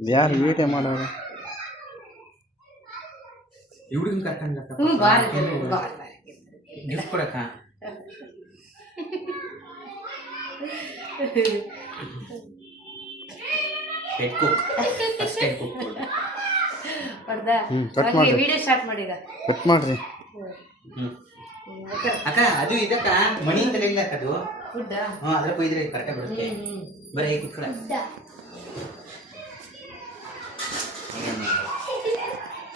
ಯಾರು ವೀಡಿಯೋ ಮಾಡೋರು ಇವ್ರಿಗೂ ಕರ್ಕೊಂಡ್ಲಕ್ಕ ಗಿಫ್ಟ್ ಕೊಡಕ್ಕ head cook assistant cook cut ಮಾಡಿ ವಿಡಿಯೋ ಸ್ಟಾರ್ಟ್ ಮಾಡಿ ಈಗ ಕಟ್ ಮಾಡ್ರಿ ಅಕ್ಕ ಅದು ಇದಕ್ಕ ಮಣಿ ಅಂತಲೇ ಇಲ್ಲ ಅಕ್ಕ ಅದು ಫುಡ್ ಅದ್ರ ಕೊಯ್ದ್ರೆ ಕರೆಕ್ಟಾಗಿ ಬರುತ್ತೆ ಬರೀ ಹೇಗೆ ಕುತ್ಕೊಳ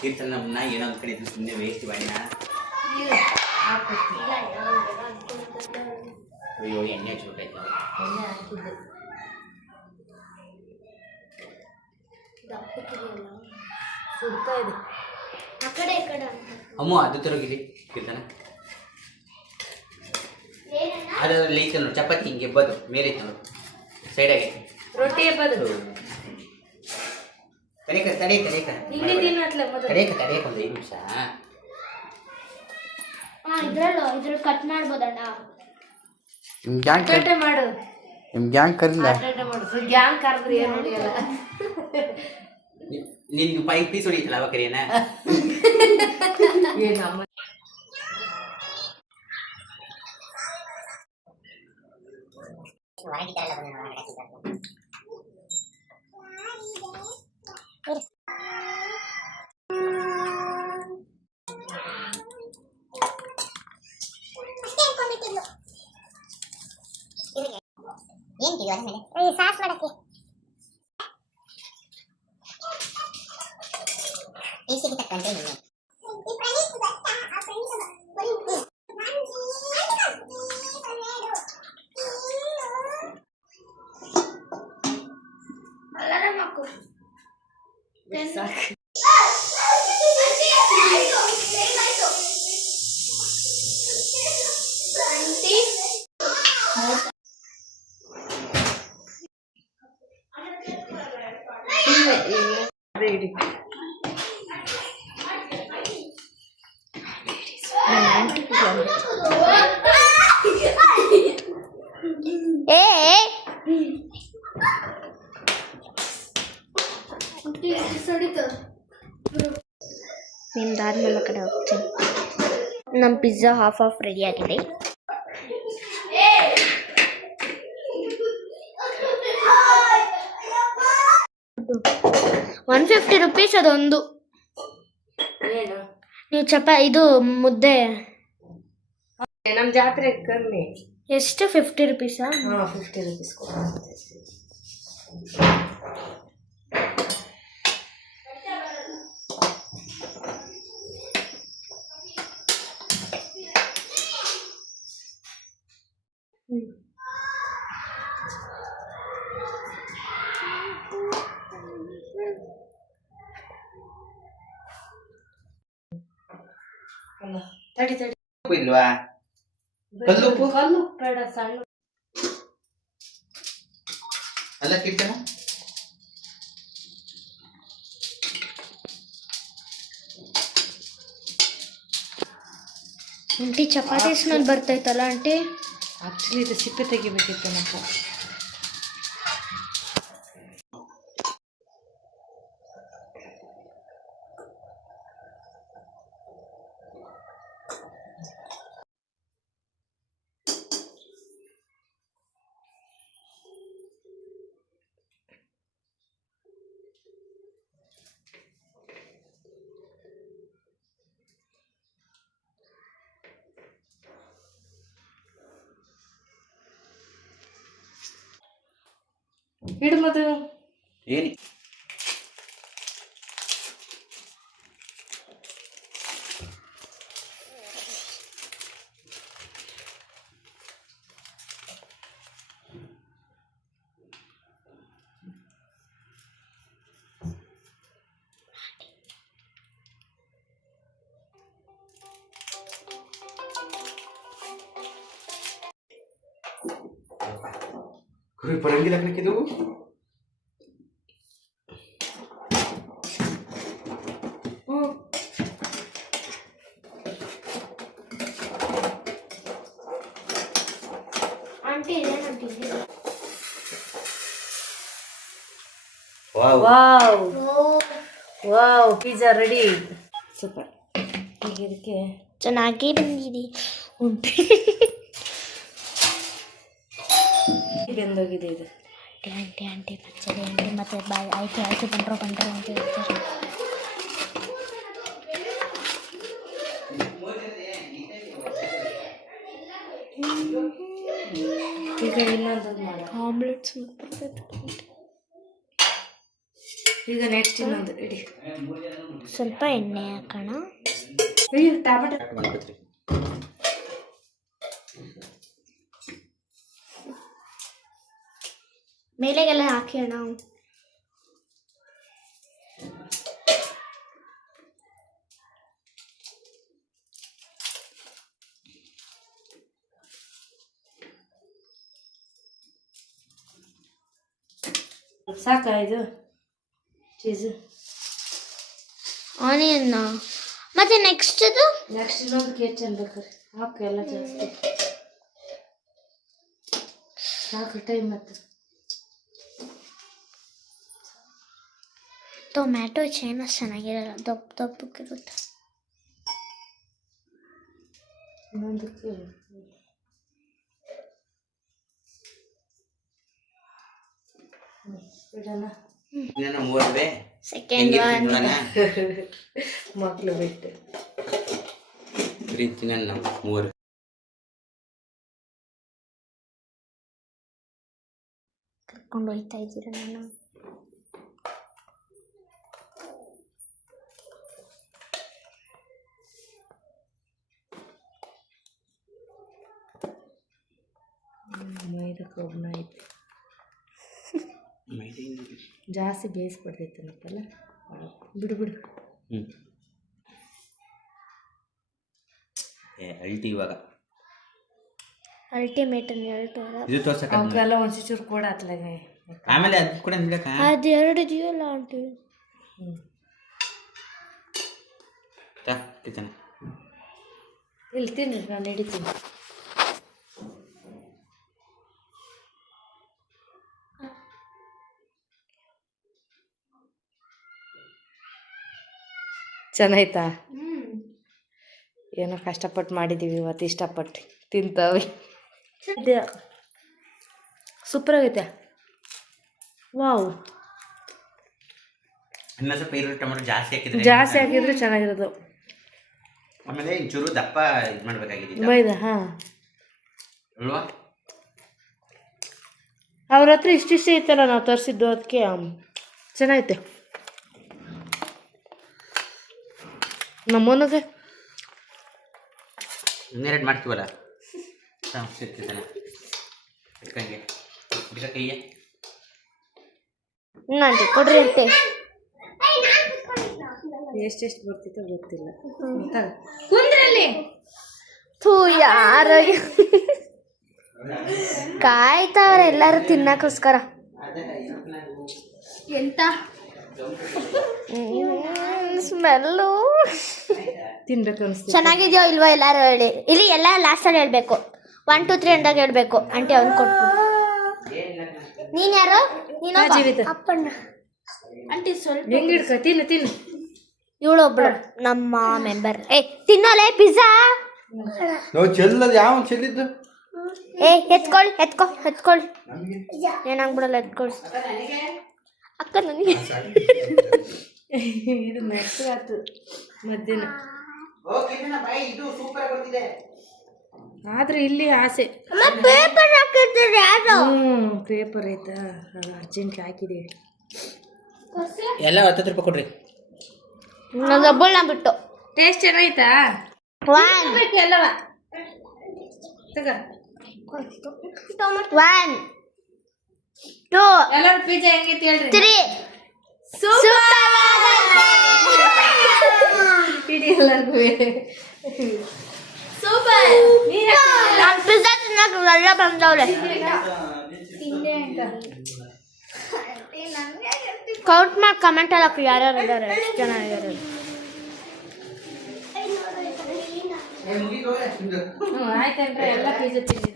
ಕೀರ್ತನ ನಮ್ಮನ್ನ ಏನೋ ಅಂದ್ಕೊಂಡಿದ್ದು ಸುಮ್ಮನೆ ವೇಸ್ಟ್ ಬಾಯಿನ ಅಯ್ಯೋ ಎಣ್ಣೆ ಹಚ್ಬೇಕಾಯ್ತು ಎಣ್ಣೆ ಹಾಕಿದ್ದೆ ಸುಡ್ತಾ ಇದೆ ಆ ಕಡೆ ಈ ಕಡೆ ಅಮ್ಮ ಅದು ತರೋಗಿಲಿ ಕೀರ್ತನ ಅದರಲ್ಲಿ ಐತೆ ನೋಡಿ ಚಪಾತಿ ಹಿಂಗೆ ಎಬ್ಬದು ಮೇಲೆ ಐತೆ ನೋಡಿ ಸೈಡ್ ಆಗೈತೆ ರೊಟ್ಟಿ ಎಬ್ಬದು ತಡೇಕ ಇಲ್ಲಿ ತಿನ್ನತ್ಲೆ ಮೊದಲು ತಡೇಕ ಒಂದು 5 ನಿಮಿಷ ಇದ್ರಲ್ಲಿ ಕಟ್ ಮಾಡ್ಬೋದಣ್ಣ ಆಟಾಟ ಮಾಡು ನಿಮ್ ಗ್ಯಾಂಗ್ ಕರಿಲ್ಲ ಆಟಾಟ ಮಾಡು ಗ್ಯಾಂಗ್ ಕರೆದ್ರೆ ಏನು ಹೊಡಿಯಲ್ಲ ನಿನ್ಗೆ 5 ಪೀಸ್ ಹೊಡಿತಲ್ಲ ಅವ ಕರಿಯನ ಏನು ಅಮ್ಮ ಸಾಸ್ ಮಾಡಕ್ಕೆ ರೆಡಿ ನಿಮ್ದಾದ್ಮೇಲೆ ಕಡೆ ಹೋಗ್ತೀನಿ. ನಮ್ಮ ಪಿಜ್ಜಾ ಹಾಫ್ ರೆಡಿ ಆಗಿದೆ. ₹150 ಅದೊಂದು. ಏನು ನೀವು ಇದು ಮುದ್ದೆ ನಮ್ಮ ಜಾತ್ರೆ ಕಮ್ಮಿ ಎಷ್ಟು ₹50? ಹಾಂ ₹50 ಕೊಡು. ತಡಿ ಇಲ್ವಾ ಕಲ್ಲುಪ್ಪು ಕಲ್ಲು ಬೇಡ ಸಣ್ಣ ಅಲ್ಲ ಕೀರ್ತನ ಆಂಟಿ ಚಪಾತಿ ಸ್ಮೆಲ್ ಬರ್ತೈತಲ್ಲ ಆಂಟಿ. ಆಕ್ಚುಲಿ ಇದು ಸಿಪ್ಪೆ ತೆಗಿಬೇಕಿತ್ತೇನಪ್ಪ. ಇಡು ಮತ್ತೆ ಏನಿ ಪರಂಗಿ ಹಾಕ್ಲಿಕ್ಕಿದು wow wow wow pizza ready super. ಈಗ ಇದಕ್ಕೆ ಚೆನ್ನಾಗಿ ಬಂದಿದೆ. ಬೆಂದೋಗಿದೆ ಇದು. ಆಂಟಿ ಆಂಟಿ ಪಚ್ಚಡಿ ಆಂಟಿ ಮತ್ತೆ ಬಾಯ್ ಆಯ್ತು ಆಯ್ತು ಬಂಡ್ರೋ ಅಂತ ಹೇಳ್ತಾರೆ. ಈಗ ಇನ್ನೊಂದು ಮಾಡ ಆಮ್ಲೆಟ್ಸ್. ಈಗ ನೆಕ್ಸ್ಟ್ ಇನ್ನೊಂದು ಇಡಿ. ಸ್ವಲ್ಪ ಎಣ್ಣೆ ಹಾಕೋಣ. ಟಮಾಟೊ 1 2 3 ಮೇಲೆಗೆಲ್ಲ ಹಾಕಿ ಅಣ್ಣ. ಸಾಕಾ ಇದು ಚೀಸು? ಆನಿಯನ್ನ ಮತ್ತೆ ನೆಕ್ಸ್ಟ್ ಅದು ನೆಕ್ಸ್ಟ್ ಇನ್ನೊಂದು ಕೇಚ್ ಅನ್ಬೇಕಾರೆ ಹಾಕು ಎಲ್ಲ ಜಾಸ್ತಿ ಸಾಕು ಟೈಮ್ ಮತ್ತೆ. ಟೊಮ್ಯಾಟೊ ಚೆನ್ನಾಗಿರಲ್ಲ, ದಪ್ಪ ದಪ್ಪಕ್ಕಿರುತ್ತೆ. ಇನ್ನೊಂದಕ್ಕೆ ಬಿಡೋಣ. ಇನ್ನೇನು 3 ಸೆಕೆಂಡ್ ಒನ್. ಮಕ್ಕಳು ಬಿಟ್ಟು ರೀತಿ ನನ್ನ 3 ಕರ್ಕೊಂಡು ಹೋಗ್ತಾ ಇದ್ದೀರ ನಾನು. ಮೈದಾ ಕಬ್ಬಣ ಐತಿ ಜಾಸ್ತಿ ಬೇಯಿಸ್ಬಿಡ್ತೈತೆ ಮತ್ತಲ್ಲ. ಬಿಡು ಬಿಡು. ಅಲ್ಟಿ ಇವಾಗ ಅಲ್ಟಿಮೇಟ್ ಹೇಳ್ತು. ಇದು ತೋರ್ಸಕ ಅವಕ್ಕೆಲ್ಲ ಒಂಚೂರು ಕೂಡ ಹತ್ಲಾಗೆ ಆಮೇಲೆ ಅದು ಕೂಡ ನಿಡಕ ಅದು ಎರಡು ಇದೆಯಲ್ಲ ಆಂಟಿ. ಕಿಚನ್ ಇಲ್ಲಿ ತಿನ್ರಿ, ನಾನು ಹಿಡಿತೀನಿ. ಚೆನ್ನಾಯ್ತಾ? ಏನೋ ಕಷ್ಟಪಟ್ಟು ಮಾಡಿದ್ದೀವಿ ಇವತ್ತು, ಇಷ್ಟಪಟ್ಟು ತಿಂತಾವೆ. ಸೂಪರ್ ಆಗೈತೆ. ವಾವ್, ಇನ್ನ ಸ್ವಲ್ಪ ಈರುಳ್ಳಿ ಟೊಮೆಟೊ ಜಾಸ್ತಿ ಹಾಕಿದ್ರೆ ಜಾಸ್ತಿ ಹಾಕಿದ್ರೆ ಚೆನ್ನಾಗಿರೋದು. ಆಮೇಲೆ ಇಂಚೂರು ದಪ್ಪ ಇದು ಮಾಡಬೇಕಾಗಿದೆ ಮೈದಾ. ಹಾಂ, ಅಲ್ವಾ? ಅವ್ರ ಹತ್ರ ಇಷ್ಟಿಷ್ಟೇ ಇತ್ತಲ್ಲ ನಾವು ತರಿಸಿದ್ದು, ಅದಕ್ಕೆ ಚೆನ್ನಾಗೈತೆ. ನಮ್ಮನ್ನದೇ ಇನ್ನೆರಡು ಮಾಡ್ತೀವಲ್ಲ ಸಿಗ್ತಿದ್ದಾನೆ ಇಟ್ಕಂಗೆ ಕೈಯೇ ಆಂಟಿ ಕೊಡ್ರಿ ಅಂತೆ. ಎಷ್ಟೆಷ್ಟು ಬರ್ತಿತ್ತೋ ಗೊತ್ತಿಲ್ಲ. ಕುಂದ್ರಲ್ಲಿ ಥೂ, ಯಾರ ಕಾಯ್ತಾವ್ರೆ ಎಲ್ಲರೂ ತಿನ್ನಕ್ಕೋಸ್ಕರ. ಎಂತ ಸ್ಮೆಲ್ಲು. ತಿನ್ಬೇಕು ಅನಿಸ್ತು. ಚೆನ್ನಾಗಿದೆಯೋ ಇಲ್ವೋ ಎಲ್ಲರೂ ಹೇಳಿ. ಇಲ್ಲಿ ಎಲ್ಲ ಲಾಸ್ಟಲ್ಲಿ ಹೇಳ್ಬೇಕು. 1 2 3 ಅಂದಾಗ ಹೇಳ್ಬೇಕು. ಆಂಟಿ ಅವ್ನು ಕೊಟ್ಟು. ನೀನ್ ಯಾರು? ನೀನು ಜೀವಿತ. ಅಪ್ಪಣ್ಣ. ಆಂಟಿ ಸ್ವಲ್ಪ ಹೆಂಗೆ ಹಿಡ್ಕ, ತಿನ್ನು ತಿನ್ನು. ಇವಳೊಬ್ಳು ನಮ್ಮ ಮೆಂಬರ್. ತಿನ್ನೋಲೆ ಪಿಜ್ಜಾ. ಚೆಲ್ಲದು ಯಾವ ಚೆಲ್ಲಿದ್ದು? ಎತ್ಕೊಳ್ಳಿ. ಏನಾಗ್ಬಿಡಲ್ಲ, ಎತ್ಕೊಳ್ಳಿ. ಅಕ್ಕ ನನಗೆ ಇದು ನೆಕ್ಸ್ಟ್ ಆಯ್ತು ಮಧ್ಯಾಹ್ನ. ಆದ್ರೆ ಇಲ್ಲಿ ಆಸೆ. ಪೇಪರ್ ಹಾಕಿದ್ರೆ ಪೇಪರ್ ಐತಾ, ಅದು ಅರ್ಜೆಂಟ್ ಹಾಕಿದೀವಿ. ಎಲ್ಲ 10 ರೂಪಾಯಿ ಕೊಡ್ರಿ. ನನ್ನೊಬ್ಬಳನ್ನ ಬಿಟ್ಟು. ಟೇಸ್ಟ್ ಚೆನ್ನಾಯ್ತಾ? ಎಲ್ಲವ ತಗ. 1 2 ಎಲ್ಲರೂ ಪಿಜ್ಜಾ ಹೆಂಗೈತೆ ಹೇಳ್ರಿ. 3 ಇಡೀ ಎಲ್ಲರಿಗೂ ಸೂಪರ್. ನಾನು ಪಿಜ್ಜಾ ತಿನ್ನಕ್ಕೆ ಎಲ್ಲ ಬಂದವ್ರೆ. ಕೌಂಟ್ ಮಾಡಿ ಕಮೆಂಟ್ ಅಲ್ಲಿ ಹಾಕಿ ಯಾರ್ಯಾರು ಇದ್ದಾರೆ, ಎಷ್ಟು ಜನ ಇದ್ದಾರೆ. ಆಯ್ತಂದ್ರೆ ಎಲ್ಲ ಪಿಜ್ಜಾ ತಿಂದಿದ್ದೀವಿ.